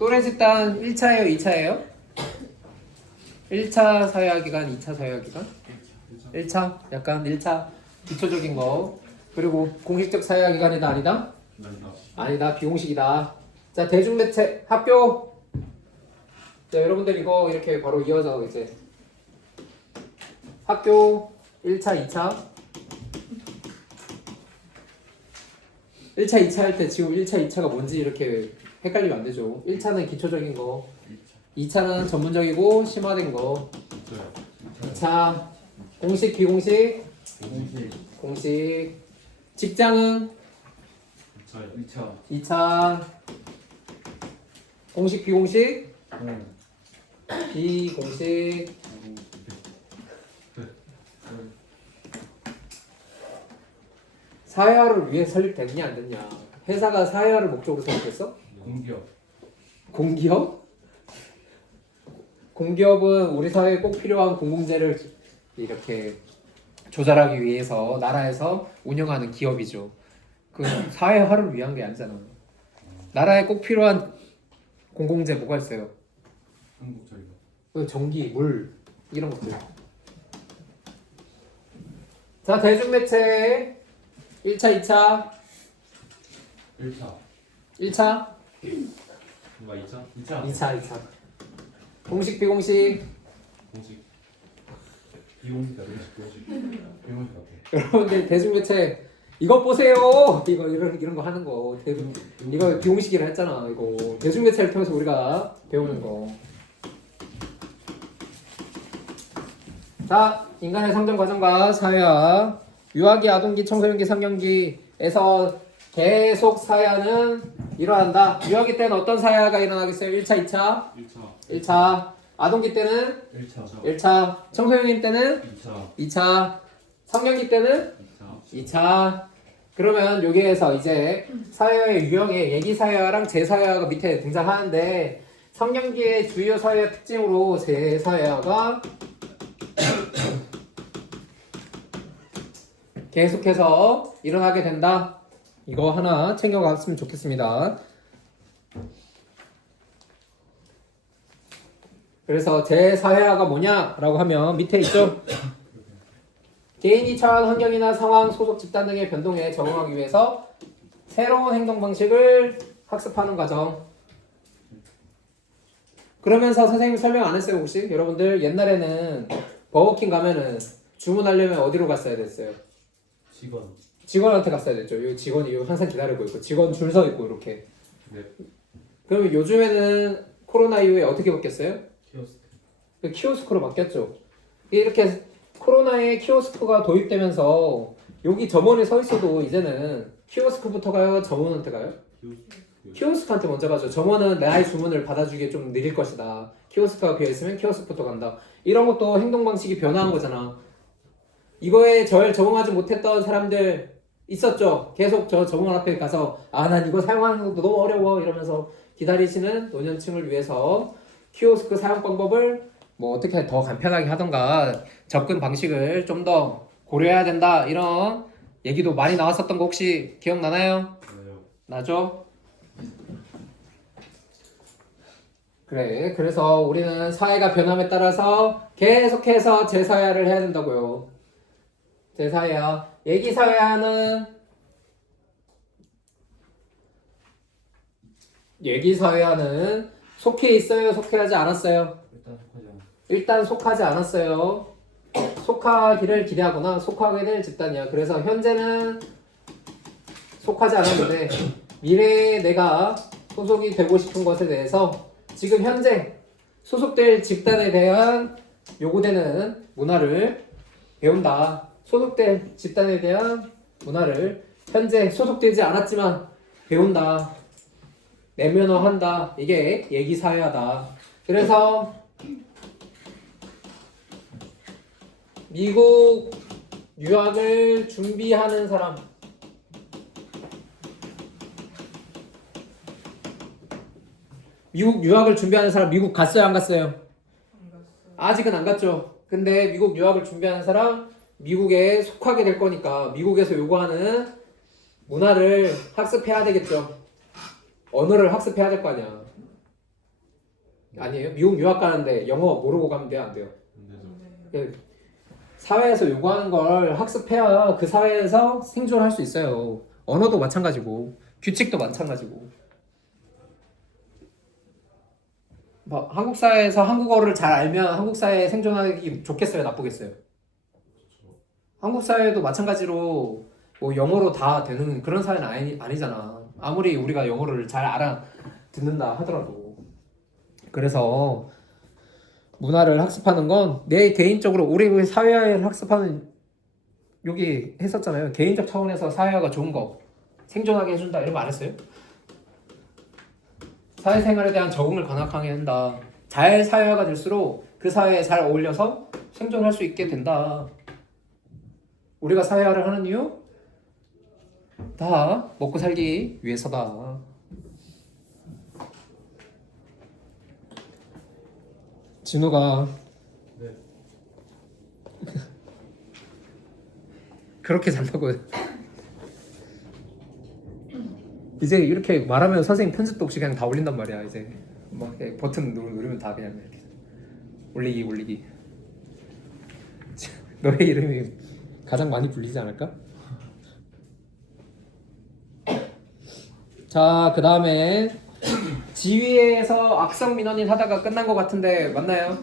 또래 집단 1차예요, 2차예요? 1차 사회화기관, 2차 사회화기관? 1차? 약간 1차 기초적인 거. 그리고 공식적 사회화기관이다, 아니다? 아니다, 비공식이다. 자, 대중매체 학교. 자, 여러분들 이거 이렇게 바로 이어서 이제 학교 1차, 2차. 1차, 2차 할 때 지금 1차, 2차가 뭔지 이렇게 헷갈리면 안 되죠. 1차는 기초적인 거, 2차는 전문적이고 심화된 거. 2차 공식, 비공식? 공식. 직장은? 2차 공식, 비공식? 비공식. 사회화를 위해 설립됐냐 안 됐냐? 회사가 사회화를 목적으로 설립했어? 공기업? 공기업은 우리 사회에 꼭 필요한 공공재를 이렇게 조달하기 위해서 나라에서 운영하는 기업이죠. 그 사회화를 위한 게 아니잖아. 나라에 꼭 필요한 공공재 뭐가 있어요? 전기, 물 이런 것들. 자, 대중매체 1차, 2차. 1차? 2차. 공식, 비공식. 여러분들 대중매체 이거 보세요. 이거 이런 거 하는 거. 이거 비공식이라 했잖아. 이거 대중매체를 통해서 우리가 배우는 거. 자, 인간의 성장 과정과 사회화. 유아기, 아동기, 청소년기, 성년기에서 계속 사회화는 일어난다. 유아기 때는 어떤 사회화가 일어나겠어요? 1차, 2차? 1차. 아동기 때는? 1차. 청소년기 때는? 2차. 성년기 때는? 2차. 그러면 여기에서 이제 사회화의 유형의 예기사회화랑 재사회화가 밑에 등장하는데 성년기의 주요 사회화 특징으로 재사회화가 계속해서 일어나게 된다. 이거 하나 챙겨갔으면 좋겠습니다. 그래서 재사회화가 뭐냐라고 하면 밑에 있죠. 개인이 처한 환경이나 상황, 소속 집단 등의 변동에 적응하기 위해서 새로운 행동 방식을 학습하는 과정. 그러면서 선생님 설명 안 했어요 혹시? 여러분들 옛날에는 버거킹 가면은 주문하려면 어디로 갔어야 됐어요? 직원한테 갔어야 됐죠. 이 직원이 항상 기다리고 있고 직원 줄 서 있고 이렇게. 네. 그러면 요즘에는 코로나 이후에 어떻게 바뀌었어요? 키오스크로 바뀌었죠. 이렇게 코로나에 키오스크가 도입되면서 여기 점원이 서 있어도 이제는 키오스크부터 가요? 점원한테 가요? 키오스크한테 먼저 가죠. 점원은 나의 주문을 받아주기에 좀 느릴 것이다. 키오스크가 비어있으면 키오스크부터 간다. 이런 것도 행동 방식이 변화한 거잖아. 이거에 절 적응하지 못했던 사람들 있었죠. 계속 저 점원 앞에 가서 난 이거 사용하는 것도 너무 어려워 이러면서 기다리시는 노년층을 위해서 키오스크 사용 방법을 뭐 어떻게 더 간편하게 하던가 접근 방식을 좀 더 고려해야 된다 이런 얘기도 많이 나왔었던 거 혹시 기억나나요? 나죠? 그래. 그래서 우리는 사회가 변함에 따라서 계속해서 재사회화를 해야 된다고요. 재사회화. 예기사회화는 속해 있어요? 속해하지 않았어요? 일단 속하지 않았어요. 속하기를 기대하거나 속하게 될 집단이야. 그래서 현재는 속하지 않았는데 미래에 내가 소속이 되고 싶은 것에 대해서 지금 현재 소속될 집단에 대한 요구되는 문화를 배운다. 소속될 집단에 대한 문화를 현재 소속되지 않았지만 배운다. 내면화한다. 이게 예기사회화다. 그래서 미국 유학을 준비하는 사람 미국 유학을 준비하는 사람 미국 갔어요 안 갔어요? 아직은 안 갔죠. 근데 미국 유학을 준비하는 사람 미국에 속하게 될 거니까 미국에서 요구하는 문화를 학습해야 되겠죠. 언어를 학습해야 될 거 아니야. 아니에요? 미국 유학 가는데 영어 모르고 가면 돼요? 안 돼요? 그 사회에서 요구하는 걸 학습해야 그 사회에서 생존할 수 있어요. 언어도 마찬가지고 규칙도 마찬가지고. 뭐 한국 사회에서 한국어를 잘 알면 한국 사회에 생존하기 좋겠어요? 나쁘겠어요? 한국 사회도 마찬가지로 뭐 영어로 다 되는 그런 사회는 아니잖아. 아무리 우리가 영어를 잘 알아듣는다 하더라도. 그래서 문화를 학습하는 건 내 개인적으로 우리 사회화를 학습하는 여기 했었잖아요. 개인적 차원에서 사회화가 좋은 거 생존하게 해준다 이런 거 안 했어요? 사회생활에 대한 적응을 강하게 한다. 잘 사회화가 될수록 그 사회에 잘 어울려서 생존할 수 있게 된다. 우리가 사회화를 하는 이유? 다 먹고 살기 위해서다. 진우가 네. 그렇게 잔다고 이제 이렇게 말하면 선생님 편집도 없이 그냥 다 올린단 말이야. 이제 막 이렇게 버튼 누르면 다 그냥 이렇게 올리기 너의 이름이 가장 많이 불리지 않을까? 자, 그 다음에 지위에서 악성 민원인 하다가 끝난 것 같은데 맞나요?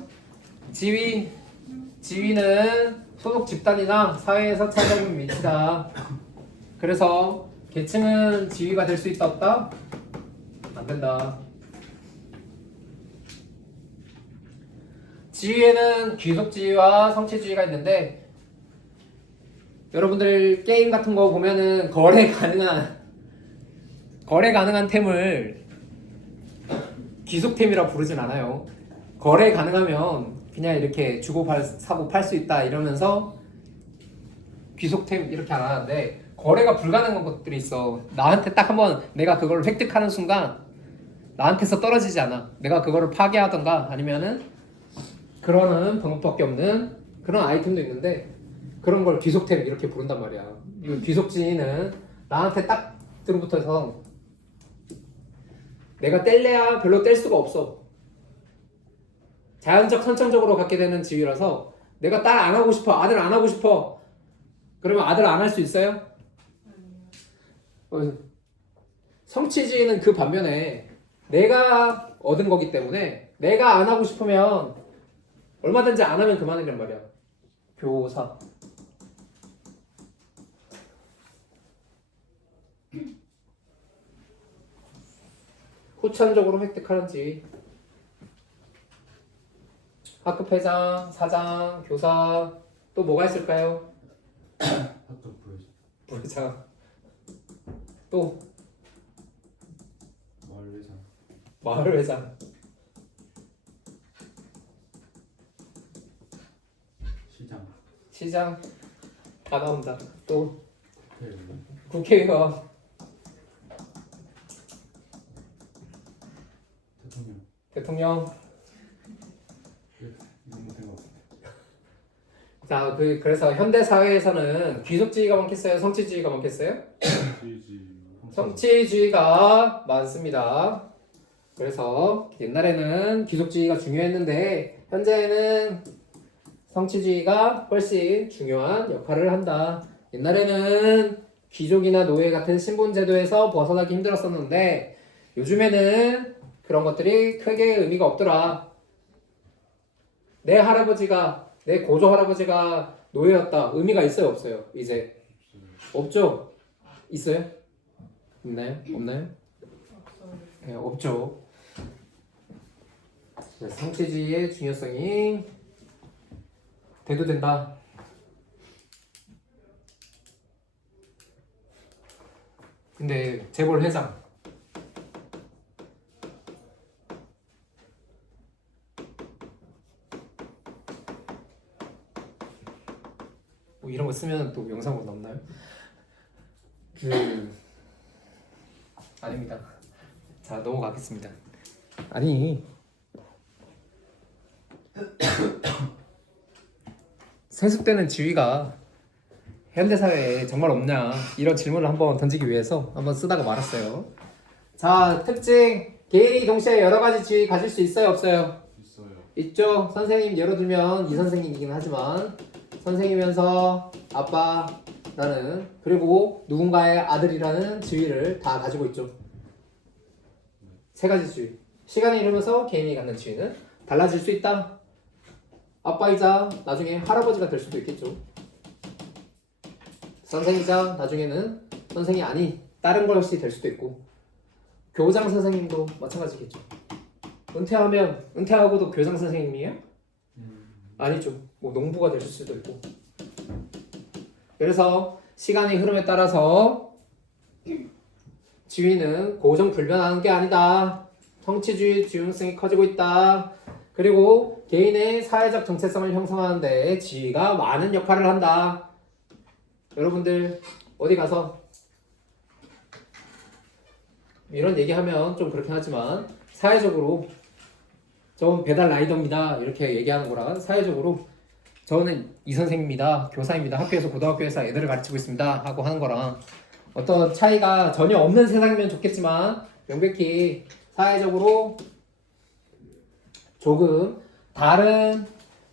지위는 소속 집단이나 사회에서 차지하는 위치다. 그래서 계층은 지위가 될 수 있다 없다? 안 된다. 지위에는 귀속지위와 성취지위가 있는데 여러분들 게임 같은 거 보면은 거래 가능한 템을 귀속템이라 부르진 않아요. 거래 가능하면 그냥 이렇게 사고 팔 수 있다 이러면서 귀속템 이렇게 안 하는데 거래가 불가능한 것들이 있어. 나한테 딱 한번 내가 그걸 획득하는 순간 나한테서 떨어지지 않아. 내가 그거를 파괴하던가 아니면은 그러는 방법밖에 없는 그런 아이템도 있는데 그런 걸 귀속템 이렇게 부른단 말이야. 이 귀속지는 나한테 딱 들어붙어서 내가 뗄래야 별로 뗄 수가 없어. 자연적 선천적으로 갖게 되는 지위라서 내가 딸 안 하고 싶어, 아들 안 하고 싶어. 그러면 아들 안 할 수 있어요? 성취지위는 그 반면에 내가 얻은 거기 때문에 내가 안 하고 싶으면 얼마든지 안 하면 그만이란 말이야. 교사. 후천적으로 획득하는 지위. 학급회장, 사장, 교사 또 뭐가 있을까요? 학급 부회장. 또 마을회장. 마을회장. 시장 다 나온다. 또 국회의원. 대통령. 자, 그래서 현대 사회에서는 귀속주의가 많겠어요? 성취주의가 많겠어요? 성취주의가 많습니다. 그래서 옛날에는 귀속주의가 중요했는데 현재는 성취주의가 훨씬 중요한 역할을 한다. 옛날에는 귀족이나 노예 같은 신분제도에서 벗어나기 힘들었었는데 요즘에는 그런 것들이 크게 의미가 없더라. 내 고조 할아버지가 노예였다. 의미가 있어요, 없어요? 이제 없죠? 있어요? 없나요? 네, 없죠. 성취주의의 중요성이 대두된다. 근데 재벌 회장 뭐 이런 거 쓰면 또 영상으로 남나요? 아닙니다. 자, 넘어가겠습니다. 아니 세습되는 지위가 현대사회에 정말 없냐 이런 질문을 한번 던지기 위해서 한번 쓰다가 말았어요. 자, 특징 개인이 동시에 여러 가지 지위 가질 수 있어요, 없어요? 있어요. 있죠. 선생님 예로 들면 이 선생님이긴 하지만 선생이면서 아빠라는 그리고 누군가의 아들이라는 지위를 다 가지고 있죠. 세 가지 지위. 시간이 흐르면서 개인이 갖는 지위는 달라질 수 있다. 아빠이자 나중에 할아버지가 될 수도 있겠죠. 선생이자 나중에는 선생이 아닌 다른 것이 될 수도 있고 교장 선생님도 마찬가지겠죠. 은퇴하고도 교장 선생님이에요? 아니죠. 뭐 농부가 될 수도 있고. 그래서 시간의 흐름에 따라서 지위는 고정 불변하는 게 아니다. 성취주의 지용성이 커지고 있다. 그리고 개인의 사회적 정체성을 형성하는 데 지위가 많은 역할을 한다. 여러분들 어디 가서 이런 얘기하면 좀 그렇긴 하지만 사회적으로 저는 배달 라이더입니다 이렇게 얘기하는 거랑 사회적으로 저는 이 선생입니다 교사입니다 학교에서 고등학교에서 애들을 가르치고 있습니다 하고 하는 거랑 어떤 차이가 전혀 없는 세상이면 좋겠지만 명백히 사회적으로 조금 다른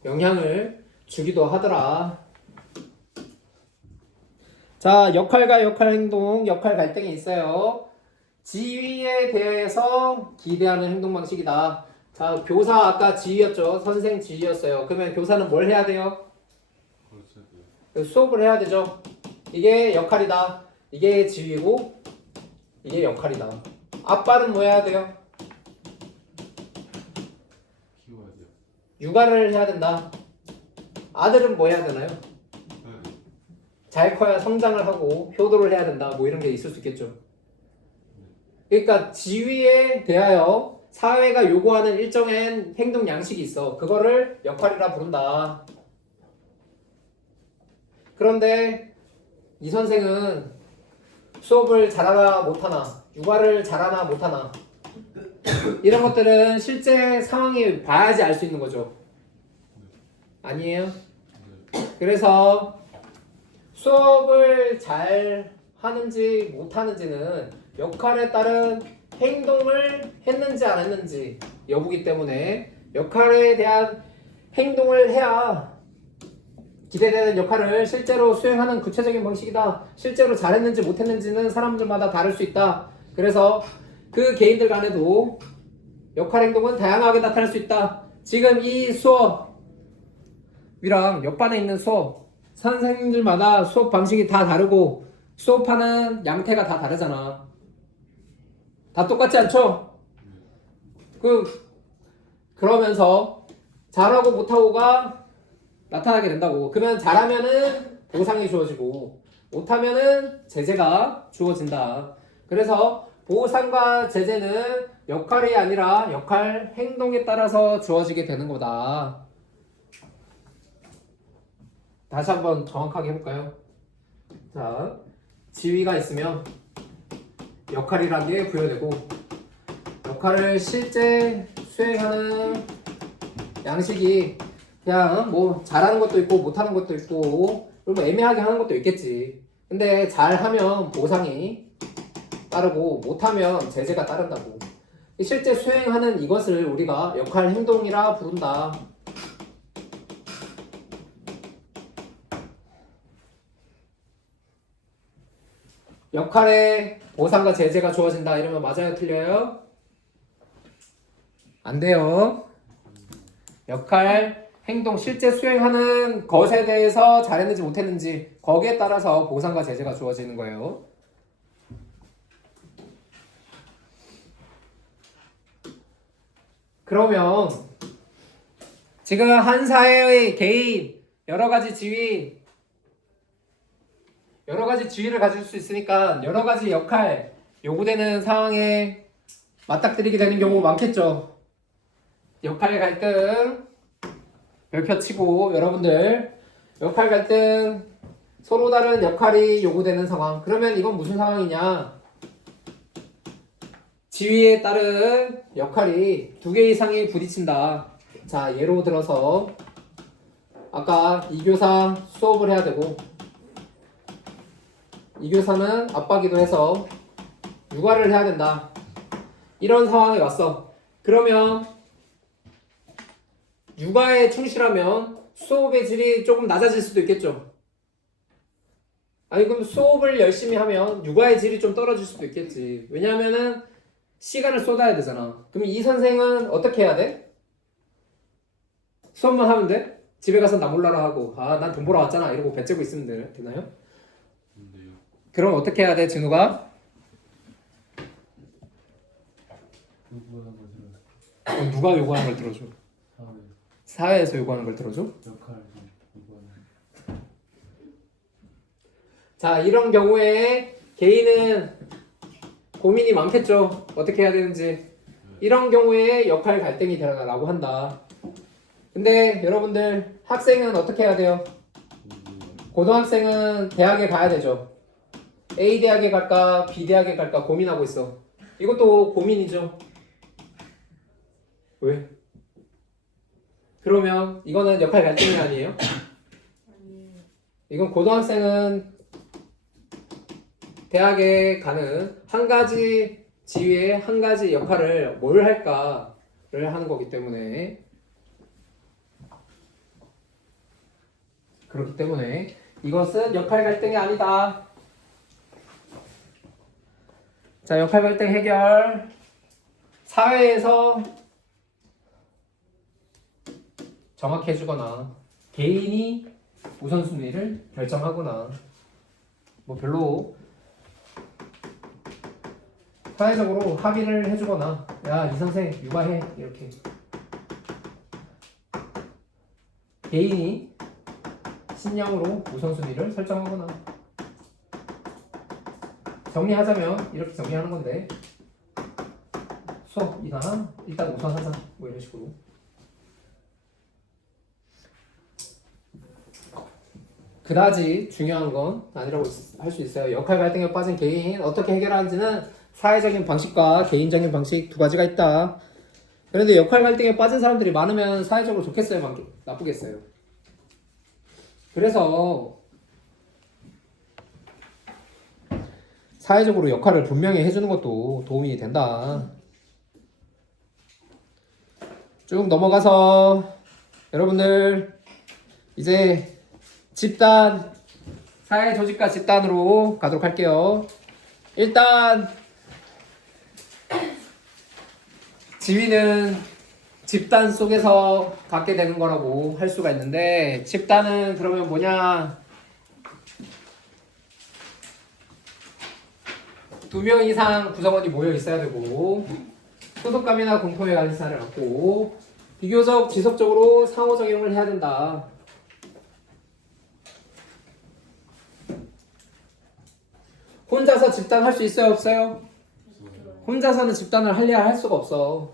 영향을 주기도 하더라. 자, 역할과 역할 행동, 역할 갈등이 있어요. 지위에 대해서 기대하는 행동 방식이다. 자, 교사 아까 지위였죠. 선생 지위였어요. 그러면 교사는 뭘 해야 돼요? 수업을 해야 되죠. 이게 역할이다. 이게 지위고 이게 역할이다. 아빠는 뭐 해야 돼요? 키워야 돼요. 육아를 해야 된다. 아들은 뭐 해야 되나요? 잘 커야 성장을 하고 효도를 해야 된다. 뭐 이런 게 있을 수 있겠죠. 그러니까 지위에 대하여 사회가 요구하는 일정한 행동 양식이 있어. 그거를 역할이라 부른다. 그런데 이 선생은 수업을 잘하나 못하나, 육아를 잘하나 못하나 이런 것들은 실제 상황이 봐야지 알 수 있는 거죠. 아니에요? 그래서 수업을 잘 하는지 못하는지는 역할에 따른 행동을 했는지 안 했는지 여부기 때문에 역할에 대한 행동을 해야 기대되는 역할을 실제로 수행하는 구체적인 방식이다. 실제로 잘했는지 못했는지는 사람들마다 다를 수 있다. 그래서 그 개인들 간에도 역할 행동은 다양하게 나타날 수 있다. 지금 이 수업이랑 옆반에 있는 수업 선생님들마다 수업 방식이 다 다르고 수업하는 양태가 다 다르잖아. 다 똑같지 않죠? 그러면서 잘하고 못하고가 나타나게 된다고. 그러면 잘하면은 보상이 주어지고 못하면은 제재가 주어진다. 그래서 보상과 제재는 역할이 아니라 역할 행동에 따라서 주어지게 되는 거다. 다시 한번 정확하게 해볼까요? 자, 지위가 있으면 역할이라는 게 부여되고 역할을 실제 수행하는 양식이 그냥 뭐 잘하는 것도 있고 못하는 것도 있고 그리고 애매하게 하는 것도 있겠지. 근데 잘하면 보상이 따르고 못하면 제재가 따른다고. 실제 수행하는 이것을 우리가 역할 행동이라 부른다. 역할에 보상과 제재가 주어진다 이러면 맞아요, 틀려요? 안 돼요. 역할, 행동, 실제 수행하는 것에 대해서 잘했는지 못했는지 거기에 따라서 보상과 제재가 주어지는 거예요. 그러면 지금 한 사회의 개인 여러 가지 지위를 가질 수 있으니까 여러 가지 역할 요구되는 상황에 맞닥뜨리게 되는 경우 많겠죠. 역할 갈등 별표치고 여러분들 역할 갈등 서로 다른 역할이 요구되는 상황. 그러면 이건 무슨 상황이냐? 지위에 따른 역할이 두 개 이상이 부딪힌다. 자, 예로 들어서 아까 이 교사 수업을 해야 되고 이 교사는 아빠기도 해서 육아를 해야 된다. 이런 상황에 왔어. 그러면 육아에 충실하면 수업의 질이 조금 낮아질 수도 있겠죠. 아니 그럼 수업을 열심히 하면 육아의 질이 좀 떨어질 수도 있겠지. 왜냐하면은 시간을 쏟아야 되잖아. 그럼 이 선생은 어떻게 해야 돼? 수업만 하면 돼? 집에 가서 나 몰라라 하고 아 난 돈 벌어 왔잖아 이러고 배째고 있으면 되나요? 근데요. 그럼 어떻게 해야 돼 진우가? 요구하는 걸 들어요. 그럼 누가 요구하는 걸 들어줘? 사회 사회에서 요구하는 걸 들어줘? 역할 요구하는. 자 이런 경우에 개인은 고민이 많겠죠. 어떻게 해야 되는지. 이런 경우에 역할 갈등이 일어나라고 한다. 근데 여러분들 학생은 어떻게 해야 돼요? 고등학생은 대학에 가야 되죠. A 대학에 갈까 B 대학에 갈까 고민하고 있어. 이것도 고민이죠. 왜? 그러면 이거는 역할 갈등이 아니에요? 이건 고등학생은 대학에 가는 한 가지 지위에 한 가지 역할을 뭘 할까를 하는 거기 때문에 그렇기 때문에 이것은 역할 갈등이 아니다. 자, 역할 갈등 해결. 사회에서 정확히 해주거나 개인이 우선순위를 결정하거나 뭐 별로 사회적으로 합의를 해주거나 야, 이 선생 육아해 이렇게 개인이 신념으로 우선순위를 설정하거나 정리하자면 이렇게 정리하는 건데 수업이나 일단 우선하자 뭐 이런 식으로 그다지 중요한 건 아니라고 할 수 있어요. 역할 갈등에 빠진 개인 어떻게 해결하는지는 사회적인 방식과 개인적인 방식 두 가지가 있다. 그런데 역할 갈등에 빠진 사람들이 많으면 사회적으로 좋겠어요, 나쁘겠어요? 그래서 사회적으로 역할을 분명히 해주는 것도 도움이 된다. 쭉 넘어가서 여러분들 이제 집단, 사회 조직과 집단으로 가도록 할게요. 일단 지위는 집단 속에서 갖게 되는 거라고 할 수가 있는데 집단은 그러면 뭐냐? 2명 이상 구성원이 모여 있어야 되고 소속감이나 공통의 관심사를 갖고 비교적 지속적으로 상호작용을 해야 된다. 혼자서 집단 할 수 있어요, 없어요? 혼자서는 집단을 하려야 할 수가 없어.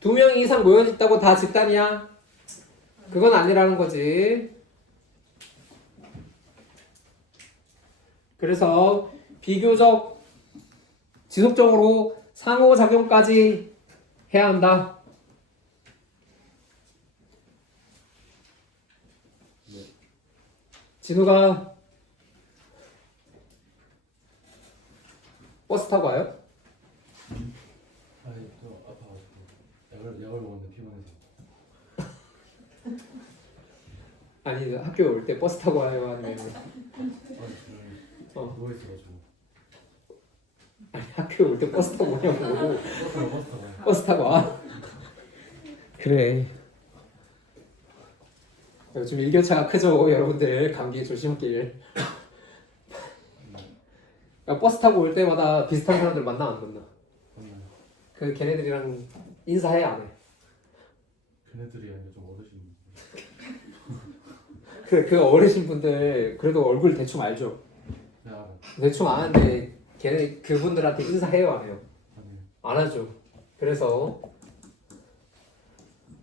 2명 이상 모여 있다고 다 집단이야? 그건 아니라는 거지. 그래서 비교적 지속적으로 상호작용까지 해야 한다. 진우가 버스 타고 와요? 아니 저 아파가지고 약을 먹었는데 피곤해서. 아니 학교 올 때 버스 타고 와요? 아니면 누워 있어가지고. 아니 학교 올 때 버스 타고 오냐고. 버스 타고. 버스 타고 와? 그래. 요즘 일교차가 크죠, 여러분들. 감기 조심길. 야, 버스 타고 올 때마다 비슷한 사람들 만나 안 만나? 그 걔네들이랑 인사해 안 해? 걔네들이 아니라 좀 어르신. 그 어르신 분들 그래도 얼굴 대충 알죠? 네 알아. 대충 아는데 걔네 그분들한테 인사해요 안 해요? 아니. 안 하죠. 그래서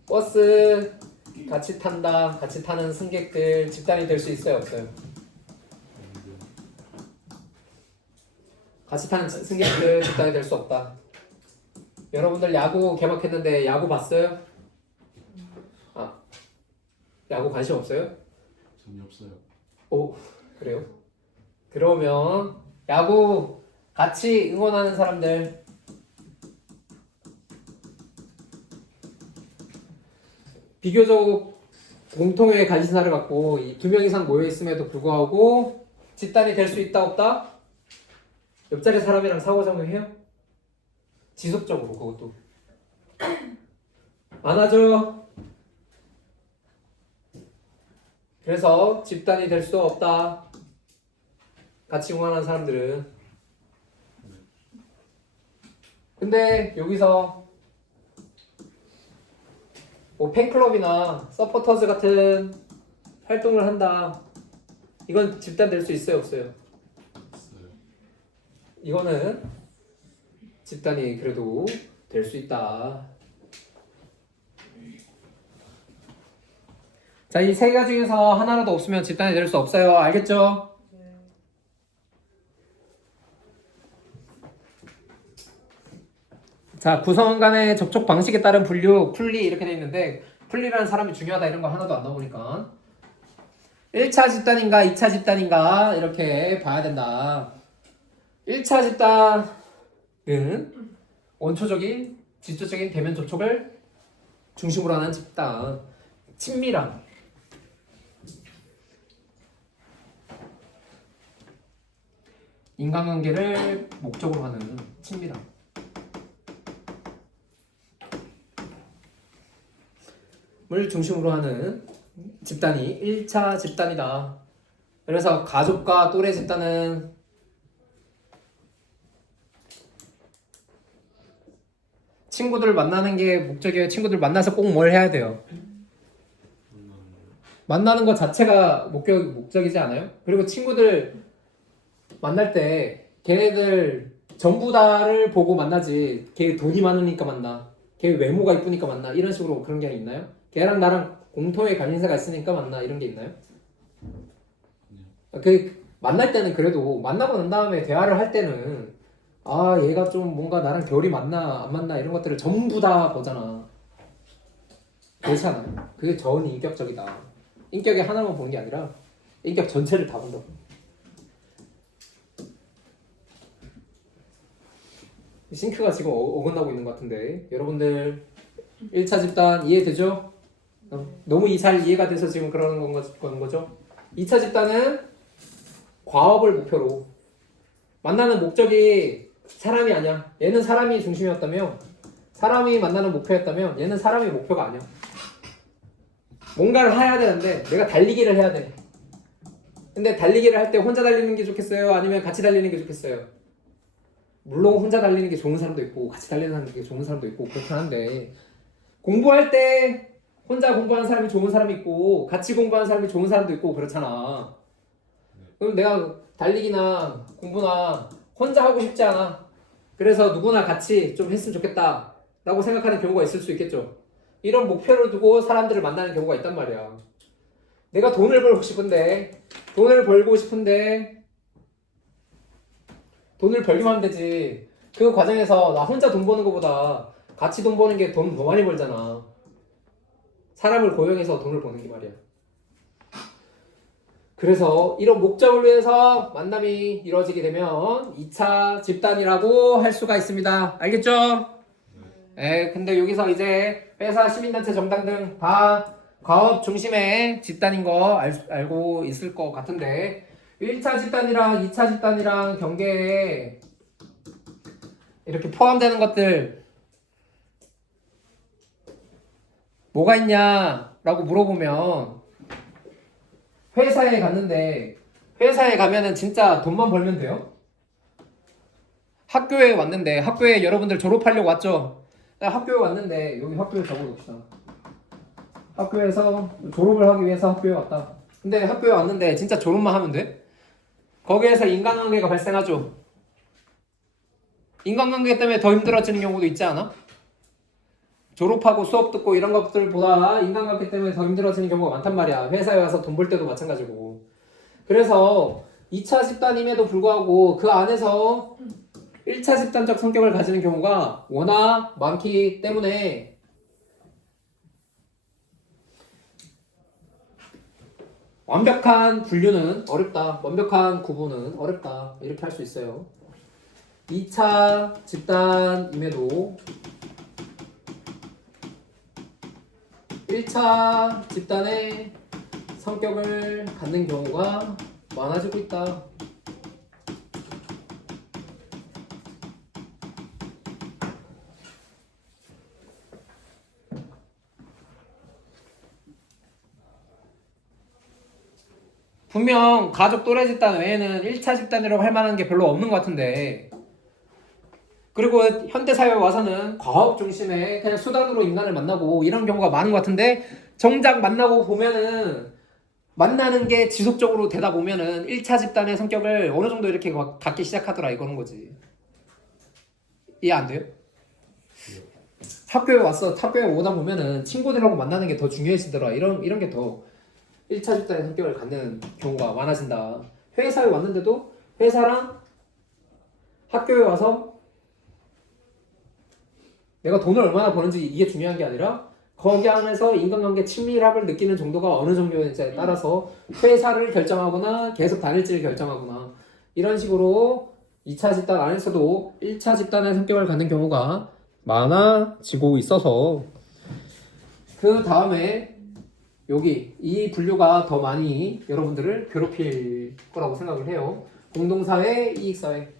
버스 같이 탄다, 같이 타는 승객들 집단이 될 수 있어요, 없어요? 같이 타는 승객들 집단이 될 수 없다. 여러분들 야구 개막했는데 야구 봤어요? 아, 야구 관심 없어요? 전혀 없어요. 오, 그래요? 그러면 야구 같이 응원하는 사람들 비교적 공통의 관심사를 갖고 이 2명 이상 모여 있음에도 불구하고 집단이 될 수 있다 없다? 옆자리 사람이랑 상호작용해요? 지속적으로 그것도 안 하죠? 그래서 집단이 될 수 없다. 같이 응원하는 사람들은. 근데 여기서 뭐 팬클럽이나 서포터즈 같은 활동을 한다. 이건 집단 될 수 있어요, 없어요? 있어요. 이거는 집단이 그래도 될 수 있다. 자, 이 세 가지 중에서 하나라도 없으면 집단이 될 수 없어요. 알겠죠? 자, 구성원 간의 접촉 방식에 따른 분류, 풀리 이렇게 돼 있는데 풀리라는 사람이 중요하다 이런 거 하나도 안 나오니까 1차 집단인가 2차 집단인가 이렇게 봐야 된다. 1차 집단은 원초적인 직접적인 대면 접촉을 중심으로 하는 집단. 친밀함. 인간관계를 목적으로 하는 친밀함. 을 중심으로 하는 집단이 1차 집단이다. 그래서 가족과 또래 집단은 친구들 만나는 게 목적이에요. 친구들 만나서 꼭 뭘 해야 돼요? 만나는 것 자체가 목적이지 않아요? 그리고 친구들 만날 때 걔네들 전부 다를 보고 만나지 걔 돈이 많으니까 만나 걔 외모가 이쁘니까 만나 이런 식으로 그런 게 있나요? 걔랑 나랑 공통의 관심사가 있으니까 만나 이런 게 있나요? 그 만날 때는 그래도 만나고 난 다음에 대화를 할 때는 아 얘가 좀 뭔가 나랑 결이 맞나 안 맞나 이런 것들을 전부 다 보잖아. 그렇잖아. 그게 전인격적이다. 인격의 하나만 보는 게 아니라 인격 전체를 다 본다고. 싱크가 지금 어긋나고 있는 것 같은데 여러분들 1차 집단 이해되죠? 너무 잘 이해가 돼서 지금 그러는 거죠? 2차 집단은 과업을 목표로 만나는 목적이 사람이 아니야. 얘는 사람이 중심이었다며 사람이 만나는 목표였다면 얘는 사람이 목표가 아니야. 뭔가를 해야 되는데 내가 달리기를 해야 돼. 근데 달리기를 할 때 혼자 달리는 게 좋겠어요? 아니면 같이 달리는 게 좋겠어요? 물론 혼자 달리는 게 좋은 사람도 있고 같이 달리는 게 좋은 사람도 있고 그렇긴 한데 공부할 때 혼자 공부하는 사람이 좋은 사람이 있고 같이 공부하는 사람이 좋은 사람도 있고 그렇잖아. 그럼 내가 달리기나 공부나 혼자 하고 싶지 않아. 그래서 누구나 같이 좀 했으면 좋겠다 라고 생각하는 경우가 있을 수 있겠죠. 이런 목표를 두고 사람들을 만나는 경우가 있단 말이야. 내가 돈을 벌고 싶은데 돈을 벌기만 하면 되지. 그 과정에서 나 혼자 돈 버는 것보다 같이 돈 버는 게 돈 더 많이 벌잖아. 사람을 고용해서 돈을 버는 게 말이야. 그래서 이런 목적을 위해서 만남이 이루어지게 되면 2차 집단이라고 할 수가 있습니다. 알겠죠? 근데 여기서 이제 회사, 시민단체, 정당 등 다 과업 중심의 집단인 거 알고 있을 것 같은데 1차 집단이랑 2차 집단이랑 경계에 이렇게 포함되는 것들 뭐가 있냐라고 물어보면 회사에 갔는데 회사에 가면은 진짜 돈만 벌면 돼요? 학교에 왔는데 학교에 여러분들 졸업하려고 왔죠? 학교에 왔는데 여기 학교에 적어놓읍시다. 학교에서 졸업을 하기 위해서 학교에 왔다. 근데 학교에 왔는데 진짜 졸업만 하면 돼? 거기에서 인간관계가 발생하죠. 인간관계 때문에 더 힘들어지는 경우도 있지 않아? 졸업하고 수업 듣고 이런 것들보다 인간관계 때문에 더 힘들어지는 경우가 많단 말이야. 회사에 와서 돈 벌 때도 마찬가지고. 그래서 2차 집단임에도 불구하고 그 안에서 1차 집단적 성격을 가지는 경우가 워낙 많기 때문에 완벽한 분류는 어렵다. 완벽한 구분은 어렵다. 이렇게 할 수 있어요. 2차 집단임에도 1차 집단의 성격을 갖는 경우가 많아지고 있다. 분명 가족 또래 집단 외에는 1차 집단이라고 할 만한 게 별로 없는 것 같은데, 그리고 현대사회에 와서는 과업 중심의 그냥 수단으로 인간을 만나고 이런 경우가 많은 것 같은데, 정작 만나고 보면은 만나는 게 지속적으로 되다 보면은 1차 집단의 성격을 어느 정도 이렇게 갖기 시작하더라 이거는 거지. 이해 안 돼요? 학교에 오다 보면은 친구들하고 만나는 게 더 중요해지더라. 이런 게 더 1차 집단의 성격을 갖는 경우가 많아진다. 회사에 왔는데도 회사랑 학교에 와서 내가 돈을 얼마나 버는지 이게 중요한 게 아니라 거기 안에서 인간관계 친밀함을 느끼는 정도가 어느 정도인지에 따라서 회사를 결정하거나 계속 다닐지를 결정하거나 이런 식으로 2차 집단 안에서도 1차 집단의 성격을 갖는 경우가 많아지고 있어서 그 다음에 여기 이 분류가 더 많이 여러분들을 괴롭힐 거라고 생각을 해요. 공동사회, 이익사회.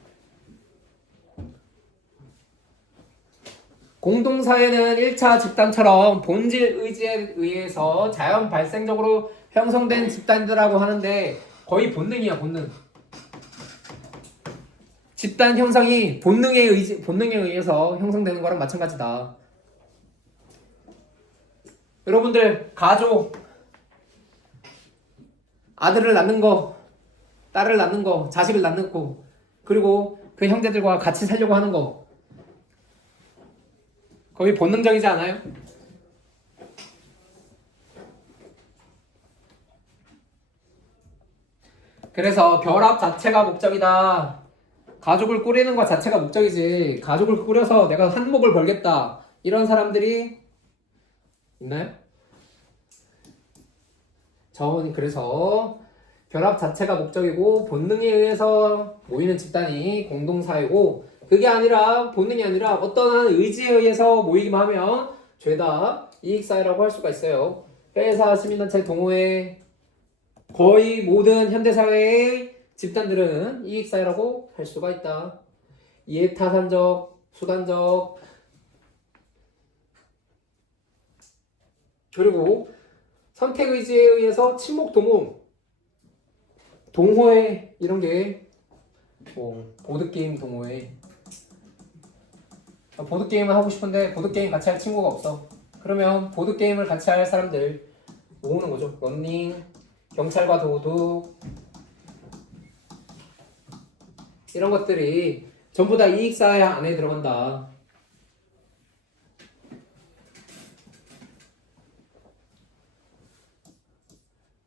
공동사회는 1차 집단처럼 본질 의지에 의해서 자연 발생적으로 형성된 집단이라고 하는데 거의 본능이야, 본능. 집단 형성이 본능에 의해서 형성되는 거랑 마찬가지다. 여러분들 가족, 아들을 낳는 거, 딸을 낳는 거, 자식을 낳는 거, 그리고 그 형제들과 같이 살려고 하는 거 거의 본능적이지 않아요? 그래서 결합 자체가 목적이다. 가족을 꾸리는 것 자체가 목적이지 가족을 꾸려서 내가 한몫을 벌겠다 이런 사람들이 있나요? 그래서 결합 자체가 목적이고 본능에 의해서 모이는 집단이 공동사회고, 그게 아니라 본능이 아니라 어떠한 의지에 의해서 모이기만 하면 죄다 이익사회라고 할 수가 있어요. 회사, 시민단체, 동호회, 거의 모든 현대사회의 집단들은 이익사회라고 할 수가 있다. 이해타산적, 수단적, 그리고 선택의지에 의해서 친목 도모, 동호회 이런 게 보드게임 동호회. 보드게임을 하고 싶은데 보드게임 같이 할 친구가 없어. 그러면 보드게임을 같이 할 사람들 모으는 거죠. 런닝, 경찰과 도둑 이런 것들이 전부 다 이익사회 안에 들어간다.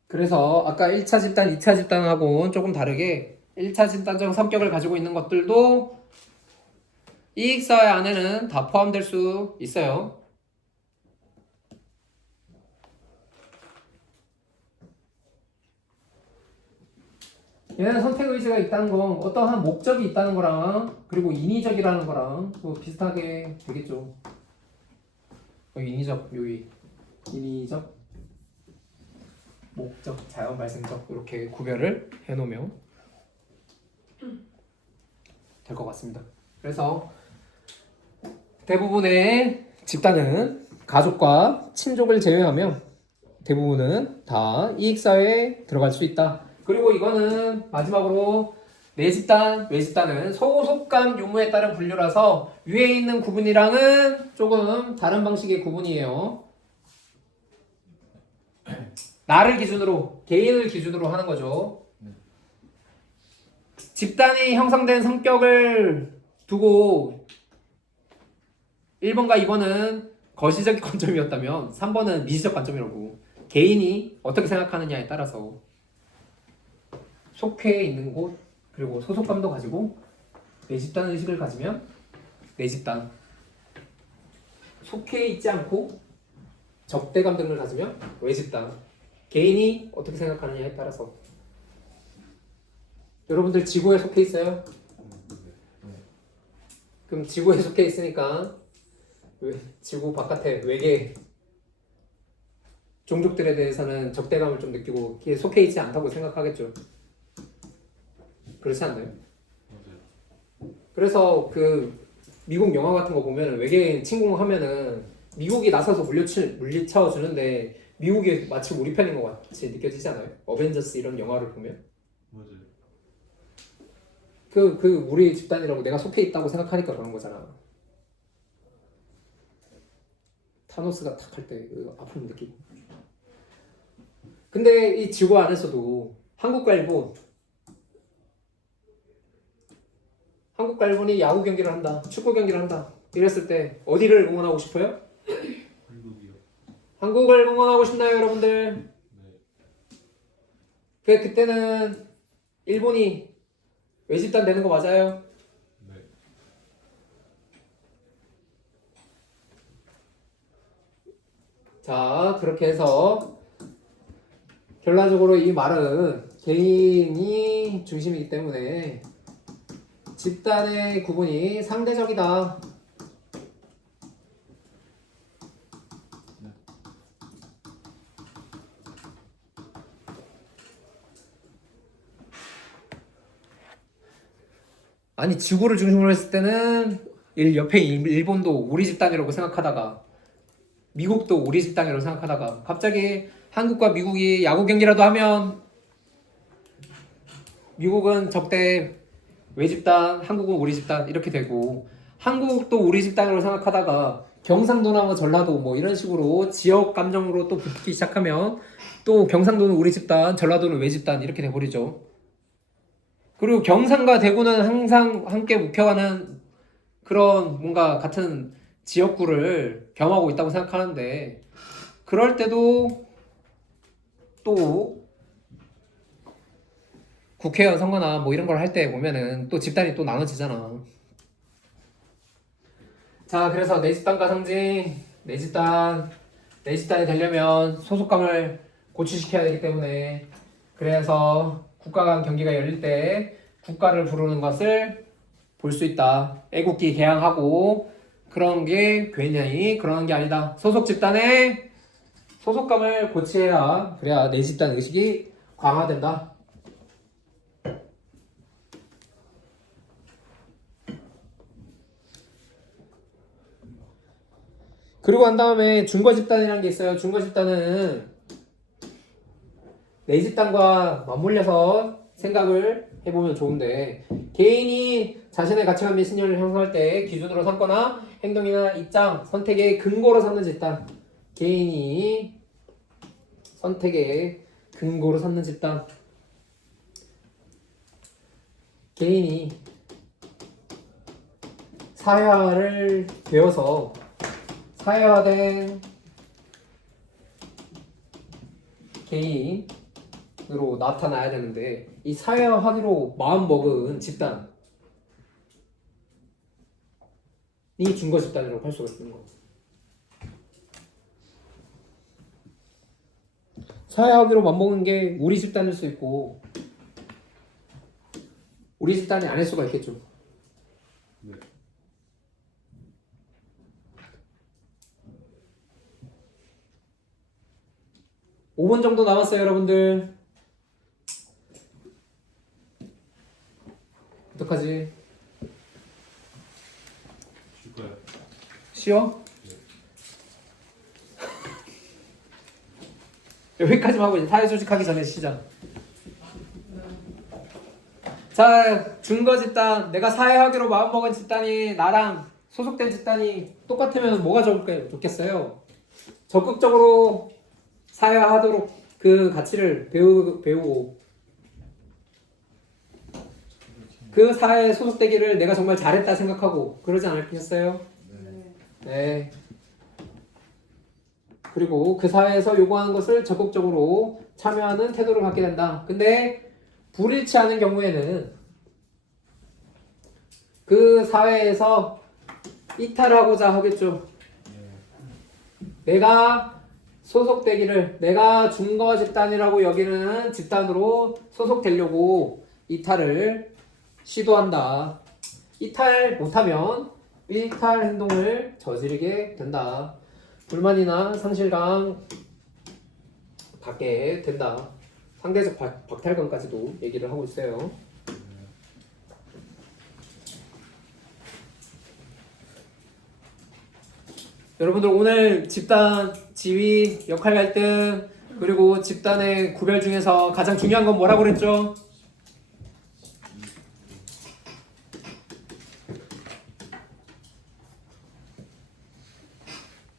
그래서 아까 1차 집단, 2차 집단하고는 조금 다르게 1차 집단적 성격을 가지고 있는 것들도 이익사회 안에는 다 포함될 수 있어요. 얘는 선택의지가 있다는 건 어떠한 목적이 있다는 거랑 그리고 인위적이라는 거랑 또 비슷하게 되겠죠. 여기 인위적, 여기 인위적, 목적, 자연 발생적 이렇게 구별을 해놓으면 될 것 같습니다. 그래서 대부분의 집단은 가족과 친족을 제외하면 대부분은 다 이익사회에 들어갈 수 있다. 그리고 이거는 마지막으로 내 집단, 외 집단은 소속감 유무에 따른 분류라서 위에 있는 구분이랑은 조금 다른 방식의 구분이에요. 나를 기준으로, 개인을 기준으로 하는 거죠. 집단이 형성된 성격을 두고 1번과 2번은 거시적 관점이었다면 3번은 미시적 관점이라고. 개인이 어떻게 생각하느냐에 따라서 속해 있는 곳, 그리고 소속감도 가지고 내 집단 의식을 가지면 내 집단, 속해 있지 않고 적대감 등을 가지면 외 집단, 개인이 어떻게 생각하느냐에 따라서. 여러분들 지구에 속해 있어요? 그럼 지구에 속해 있으니까 지구 바깥에 외계 종족들에 대해서는 적대감을 좀 느끼고 속해 있지 않다고 생각하겠죠. 그렇지 않나요? 맞아요. 그래서 그 미국 영화 같은 거 보면 외계인 침공하면은 미국이 나서서 물리쳐 주는데 미국이 마치 우리 편인 것 같이 느껴지지 않아요? 어벤져스 이런 영화를 보면 맞아요. 그 우리 집단이라고 내가 속해 있다고 생각하니까 그런 거잖아. 타노스가 탁 할 때 그 아픔 느끼고. 근데 이 지구 안에서도 한국과 일본이 야구 경기를 한다, 축구 경기를 한다 이랬을 때 어디를 응원하고 싶어요? 한국이요. 한국을 응원하고 싶나요, 여러분들? 네. 그때는 일본이 외집단 되는 거 맞아요? 네. 자, 그렇게 해서 결론적으로 이 말은 개인이 중심이기 때문에 집단의 구분이 상대적이다. 아니 지구를 중심으로 했을 때는 옆에 일본도 우리 집단이라고 생각하다가 미국도 우리 집단이라고 생각하다가 갑자기 한국과 미국이 야구 경기라도 하면 미국은 적대 외집단, 한국은 우리 집단 이렇게 되고 한국도 우리 집단으로 생각하다가 경상도나 뭐 전라도 뭐 이런 식으로 지역 감정으로 또 붙기 시작하면 또 경상도는 우리 집단, 전라도는 외 집단 이렇게 돼버리죠. 그리고 경상과 대구는 항상 함께 묵혀가는 그런 뭔가 같은 지역구를 겸하고 있다고 생각하는데 그럴 때도 또 국회의원 선거나 뭐 이런 걸 할 때 보면은 또 집단이 또 나눠지잖아. 자, 그래서 내 집단과 상징, 내 집단이 되려면 소속감을 고취시켜야 되기 때문에 그래서 국가 간 경기가 열릴 때 국가를 부르는 것을 볼 수 있다. 애국기 개항하고 그런 게 괜히 그런 게 아니다. 소속 집단의 소속감을 고취해야 그래야 내 집단 의식이 강화된다. 그리고 한 다음에 중거 집단이라는 게 있어요. 중거 집단은 내 집단과 맞물려서 생각을 해보면 좋은데 개인이 자신의 가치관 및 신념을 형성할 때 기준으로 삼거나 행동이나 입장, 선택의 근거로 삼는 집단 개인이 선택의 근거로 삼는 집단 개인이 사회화를 배워서 사회화된 개인으로 나타나야 되는데 이 사회화하기로 마음먹은 집단이 중거 집단이라고 할 수가 있는 거예요. 사회화하기로 맘먹은 게 우리 집단일 수 있고 우리 집단이 아닐 수가 있겠죠. 네. 5분 정도 남았어요, 여러분들. 어떡하지? 줄까요? 쉬어? 여기까지만 하고 이제 사회조직하기 전에 쉬자. 자, 중거 집단, 내가 사회하기로 마음먹은 집단이 나랑 소속된 집단이 똑같으면 뭐가 좋겠어요? 적극적으로 사회화하도록 그 가치를 배우고 그 사회에 소속되기를 내가 정말 잘했다 생각하고 그러지 않겠어요? 네. 그리고 그 사회에서 요구하는 것을 적극적으로 참여하는 태도를 갖게 된다. 근데 불일치 하는 경우에는 그 사회에서 이탈하고자 하겠죠. 내가 소속되기를 내가 준거 집단이라고 여기는 집단으로 소속되려고 이탈을 시도한다. 이탈 못하면 일탈 행동을 저지르게 된다. 불만이나 상실감 받게 된다. 상대적 박탈감까지도 얘기를 하고 있어요. 여러분들 오늘 집단 지위, 역할 갈등, 그리고 집단의 구별 중에서 가장 중요한 건 뭐라고 그랬죠?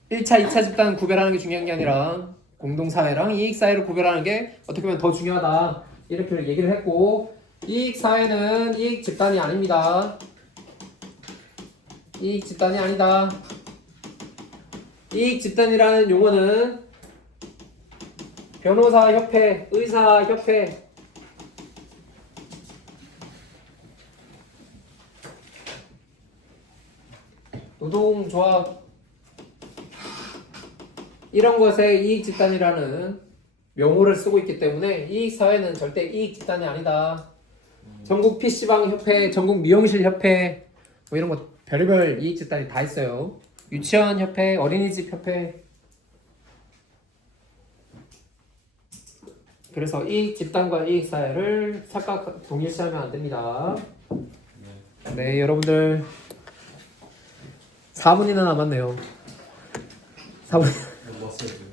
(1차) (2차) 집단 구별하는 게 중요한 게 아니라 공동사회랑 이익사회를 구별하는 게 어떻게 보면 더 중요하다 이렇게 얘기를 했고, 이익사회는 이익 집단이 아닙니다. 이익 집단이 아니다. 이익 집단이라는 용어는 변호사협회, 의사협회, 노동조합 이런 것에 이익 집단이라는 명호를 쓰고 있기 때문에 이익사회는 절대 이익 집단이 아니다. 전국 PC방 협회, 전국 미용실 협회 뭐 이런 거 별의별 이익 집단이 다 있어요. 유치원 협회, 어린이집 협회. 그래서 이익 집단과 이익 사회를 착각 동일시하면 안 됩니다. 네, 여러분들 4분이나 남았네요. 4분. 왔어요.